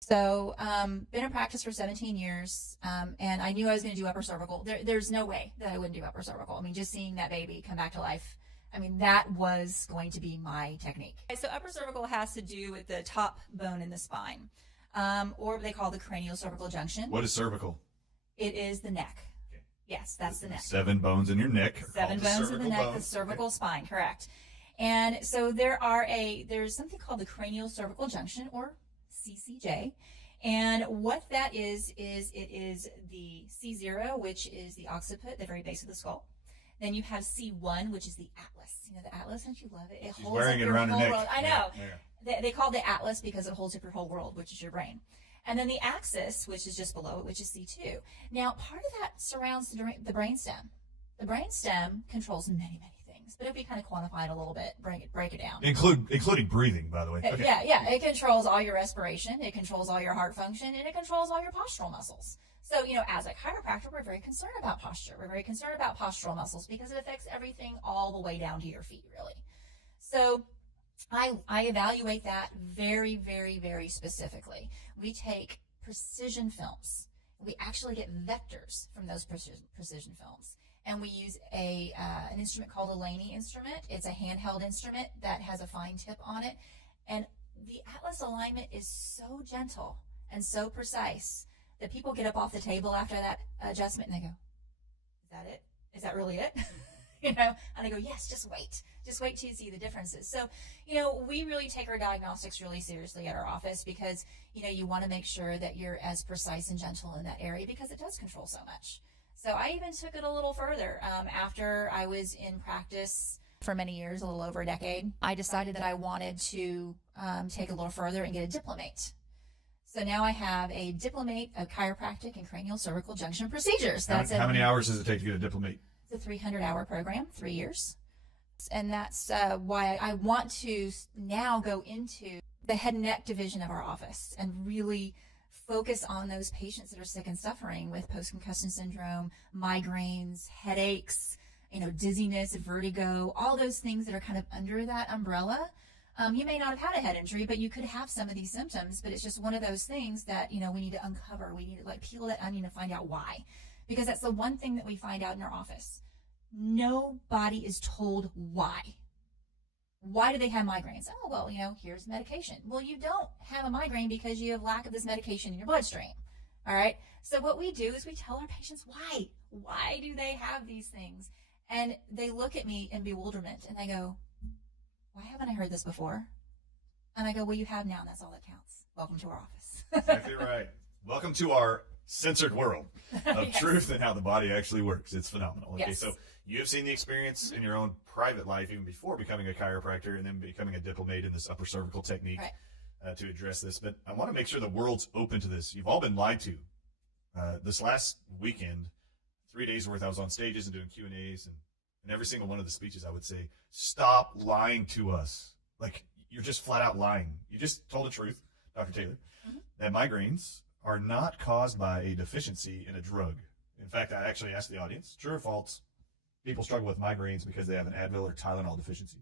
So, been in practice for 17 years, and I knew I was going to do upper cervical. There's no way that I wouldn't do upper cervical. I mean, just seeing that baby come back to life, I mean, that was going to be my technique. So upper cervical has to do with the top bone in the spine, or what they call the cranial cervical junction. What is cervical? It is the neck. Okay. Yes, that's the neck. 7 bones in your neck. 7 bones in the neck, the cervical spine, correct. And so there's something called the cranial cervical junction, or CCJ. And what that is it is the C0, which is the occiput, the very base of the skull. Then you have C1, which is the atlas. You know the atlas, don't you love it? It She's holds wearing up it your around her whole neck. world. I know. Yeah. They call it the atlas because it holds up your whole world, which is your brain. And then the axis, which is just below it, which is C2. Now, part of that surrounds the brainstem. The brainstem controls many, many things. But if we kind of quantify it a little bit, break it down. Including breathing, by the way. Okay. Yeah. It controls all your respiration. It controls all your heart function. And it controls all your postural muscles. So, as a chiropractor, we're very concerned about posture. We're very concerned about postural muscles because it affects everything all the way down to your feet, really. So I evaluate that very, very, very specifically. We take precision films. We actually get vectors from those precision films. And we use an instrument called a Laney instrument. It's a handheld instrument that has a fine tip on it. And the atlas alignment is so gentle and so precise that people get up off the table after that adjustment and they go, is that it? Is that really it? And I go, yes, just wait till you see the differences. So, we really take our diagnostics really seriously at our office because, you want to make sure that you're as precise and gentle in that area because it does control so much. So I even took it a little further. After I was in practice for many years, a little over a decade, I decided that I wanted to take a little further and get a diplomate. So now I have a diplomate of chiropractic and cranial cervical junction procedures. How many hours does it take to get a diplomate? It's a 300-hour program, 3 years. And that's why I want to now go into the head and neck division of our office and really focus on those patients that are sick and suffering with post-concussion syndrome, migraines, headaches, dizziness, vertigo, all those things that are kind of under that umbrella. You may not have had a head injury, but you could have some of these symptoms, but it's just one of those things that, we need to uncover. We need to peel that onion and find out why. Because that's the one thing that we find out in our office. Nobody is told why. Why do they have migraines? Oh, well, here's medication. Well, you don't have a migraine because you have lack of this medication in your bloodstream. All right. So what we do is we tell our patients why. Why do they have these things? And they look at me in bewilderment and they go, why haven't I heard this before? And I go, well, you have now, and that's all that counts. Welcome to our office. Exactly right. Welcome to our censored world of Yes. truth and how the body actually works. It's phenomenal. Okay, Yes. so you have seen the experience in your own private life, even before becoming a chiropractor and then becoming a diplomate in this upper cervical technique to address this. But I want to make sure the world's open to this. You've all been lied to. This last weekend, 3 days worth, I was on stages and doing Q&As, and in every single one of the speeches, I would say, stop lying to us. Like, you're just flat out lying. You just told the truth, Dr. Taylor, that migraines are not caused by a deficiency in a drug. In fact, I actually asked the audience, true or false, people struggle with migraines because they have an Advil or Tylenol deficiency.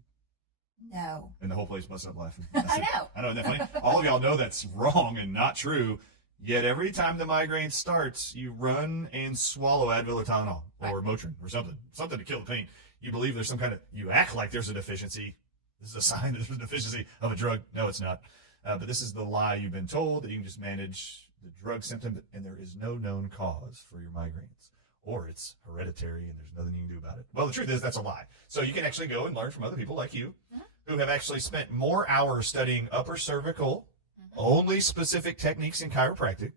No. And the whole place busted up laughing. I know. I know, isn't that funny? All of y'all know that's wrong and not true. Yet every time the migraine starts, you run and swallow Advil or Tylenol or Motrin or something to kill the pain. You believe there's some kind of, you act like there's a deficiency. This is a sign that there's a deficiency of a drug. No, it's not. But this is the lie you've been told, that you can just manage the drug symptom, and there is no known cause for your migraines. Or it's hereditary and there's nothing you can do about it. Well, the truth is that's a lie. So you can actually go and learn from other people like you who have actually spent more hours studying upper cervical, only specific techniques in chiropractic.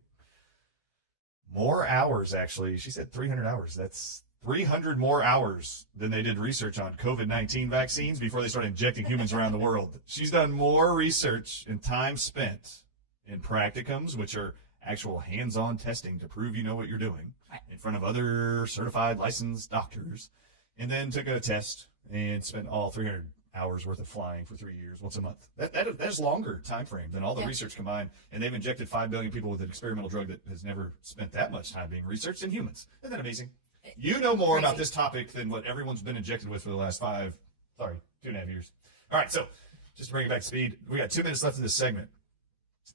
More hours, actually. She said 300 hours. That's 300 more hours than they did research on COVID-19 vaccines before they started injecting humans around the world. She's done more research and time spent in practicums, which are actual hands-on testing to prove you know what you're doing, in front of other certified licensed doctors, and then took a test and spent all 300 hours worth of flying for 3 years, once a month. That's longer time frame than all the research combined, and they've injected 5 billion people with an experimental drug that has never spent that much time being researched in humans. Isn't that amazing? You know more about this topic than what everyone's been injected with for the last 2.5 years. All right, so just to bring it back to speed, we got 2 minutes left in this segment.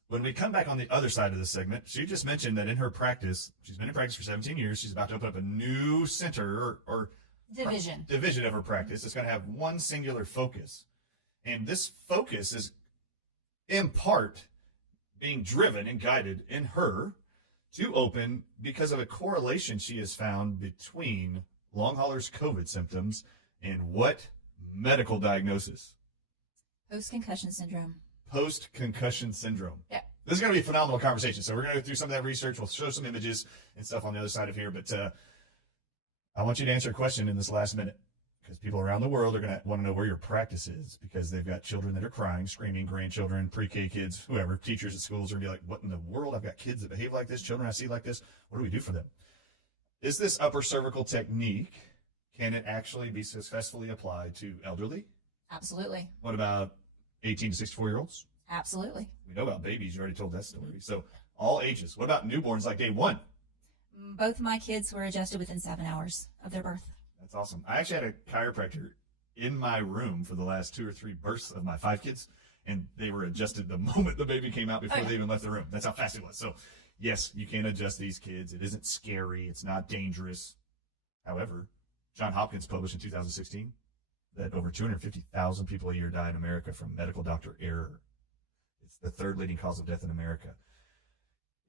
When we come back on the other side of this segment, she just mentioned that in her practice, she's been in practice for 17 years. She's about to open up a new center or division of her practice. It's going to have one singular focus. And this focus is in part being driven and guided in her to open because of a correlation she has found between long haulers' COVID symptoms and what medical diagnosis? Post-concussion syndrome. Post-concussion syndrome. Yeah. This is going to be a phenomenal conversation. So we're going to go through some of that research. We'll show some images and stuff on the other side of here. But I want you to answer a question in this last minute because people around the world are going to want to know where your practice is because they've got children that are crying, screaming, grandchildren, pre-K kids, whoever, teachers at schools are going to be like, what in the world? I've got kids that behave like this, children I see like this. What do we do for them? Is this upper cervical technique, can it actually be successfully applied to elderly? Absolutely. What about 18 to 64-year-olds? Absolutely. We know about babies. You already told that story. So all ages. What about newborns like day one? Both my kids were adjusted within 7 hours of their birth. That's awesome. I actually had a chiropractor in my room for the last 2 or 3 births of my 5 kids, and they were adjusted the moment the baby came out before they even left the room. That's how fast it was. So, yes, you can adjust these kids. It isn't scary. It's not dangerous. However, Johns Hopkins published in 2016 that over 250,000 people a year die in America from medical doctor error. It's the 3rd leading cause of death in America.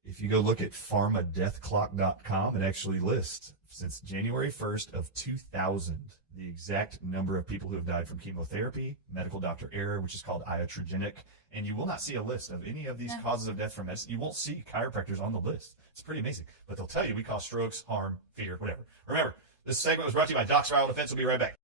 If you go look at pharmadeathclock.com, it actually lists since January 1st of 2000, the exact number of people who have died from chemotherapy, medical doctor error, which is called iatrogenic, and you will not see a list of any of these causes of death from medicine. You won't see chiropractors on the list. It's pretty amazing. But they'll tell you we cause strokes, harm, fear, whatever. Remember, this segment was brought to you by Doc Spiral Defense. We'll be right back.